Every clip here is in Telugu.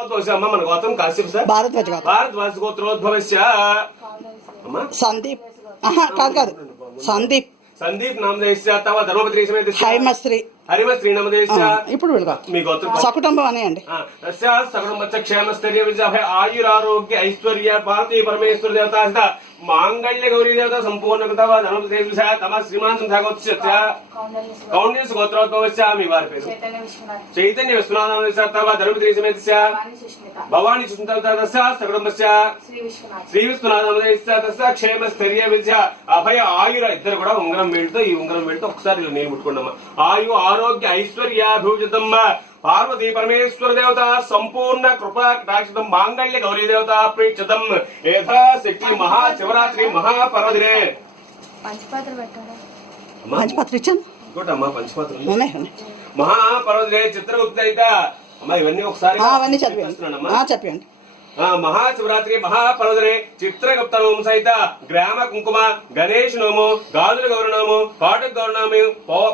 అమ్మ మన గోత్రం కాశ్యప్ సార్. భారద్వాజ గోత్రోద్భవస్య సందీప్ కాదు సందీప్ నామదేశ్య తవ ధర్మపత్రి హరిమశ్రీ నామదేశ్య. ఇప్పుడు మీ గోత్రం సకుటుంబం అనేయండి. సకుటుంబ క్షేమస్థైర్య విజయ ఆయురారోగ్య ఐశ్వర్య పార్వతీ పరమేశ్వర దేవతా మాంగళ్య గౌరీ దేవత సంపూర్ణ తమ శ్రీమాన్ కౌండిన్య గోత్రోద్భవస్య. మీ వారి పేరు చైతన్య విశ్వనాథ తవ ధర్మపత్రి సమేతస్య భవానీ సుష్మిత సకుటుంబస్య శ్రీ విశ్వనాథ క్షేమ స్థైర్య విద్య అభయ ఆయుర. ఇద్దరు కూడా ఉంగరం వేడితో ఈ ఉంగరం వేడితో ఒకసారి నీళ్ళు ముట్టుకోండమ్మా. ఆయు ఆరోగ్య ఐశ్వర్యాభివృద్ధమ్మ పార్వతీ పరమేశ్వర దేవత సంపూర్ణ కృపా కటాక్షితం మాంగళ్య గౌరీ దేవత ప్రీక్షితం యథాశక్తి మహాశివరాత్రి మహాపర్వదినే. పంచపాత్ర ఇచ్చాను ఇంకోటమ్మా పంచపాత్ర మహాపర్వదినే చిత్రగుప్త అమ్మా ఇవన్నీ ఒకసారి అవన్నీ చెప్పండి. మహాశివరాత్రి మహాపర్వదినే చిత్రగుప్త నోము సహిత గ్రామ కుంకుమ గణేష్ నోము గాజుల గౌరినాము కాటుకు గౌరినాము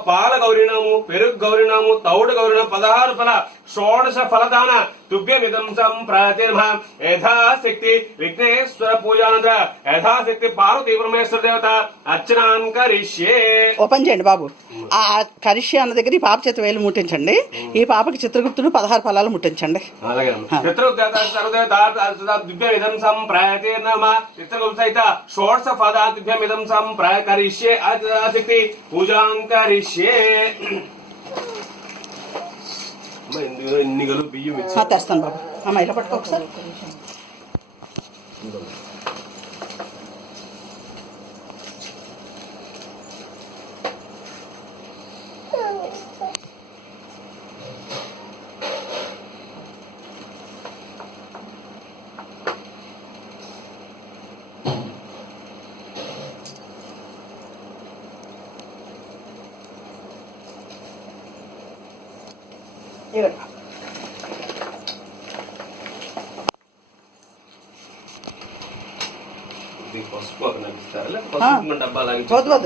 పాల గౌరినాము పెరుగు గౌరినాము తౌడు గౌరినాము 16 ఫల షోడశ ఫలదాన తుభ్యమిదం సంప్రాతిర్మ యథాశక్తి విఘ్నేశ్వర పూజానంద యథాశక్తి పార్వతీ పరమేశ్వర దేవత అర్చనాన్ కరిష్యే. ఓపెన్ చేయండి బాబు. ఆ కరిష్యే అన్న దగ్గర ఈ పాప చేత వేలు ముట్టించండి. ఈ పాపకి చిత్రగుప్తుడు 16 ఫలాలు ముట్టించండి. దివ్యమిదం సంప్రాతిర్మ చిత్రగుప్త సహిత షోడశ ఫలదాన దివ్యమిదం సంప్రాయ కరిష్యే యథాశక్తి పూజాన్ కరిష్యే. బియ్యం తెస్తాను బాబు. అమ్మ ఇలా పట్టుకో ఒకసారి.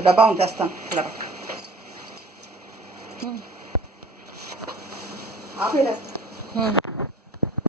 డబ్బా తెస్తాను. ఇలా